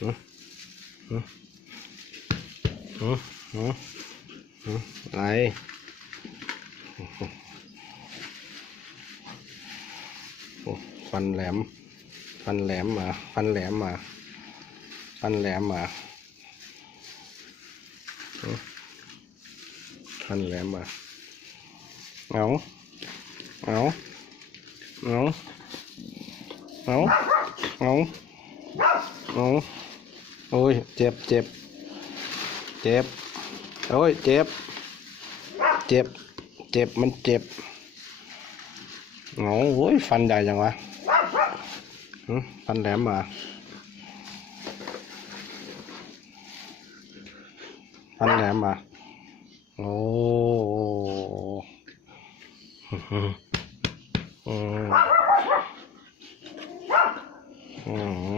อืมอืมอืมอืมอืมอะไรฟันแหลม ฟันแหลมมา ฟันแหลมมา ฟันแหลมมาฟันแหลมมาเอาเอาเอาเอาเอาเอา โอ้ย เจ็บเจ็บ เจ็บ โอ้ย เจ็บ เจ็บ เจ็บ มันเจ็บเอาโอยฟันใหญ่จังวะฟันแหลมมาฟันแหลมมาโอ้อืมอืมอืมอืมอืม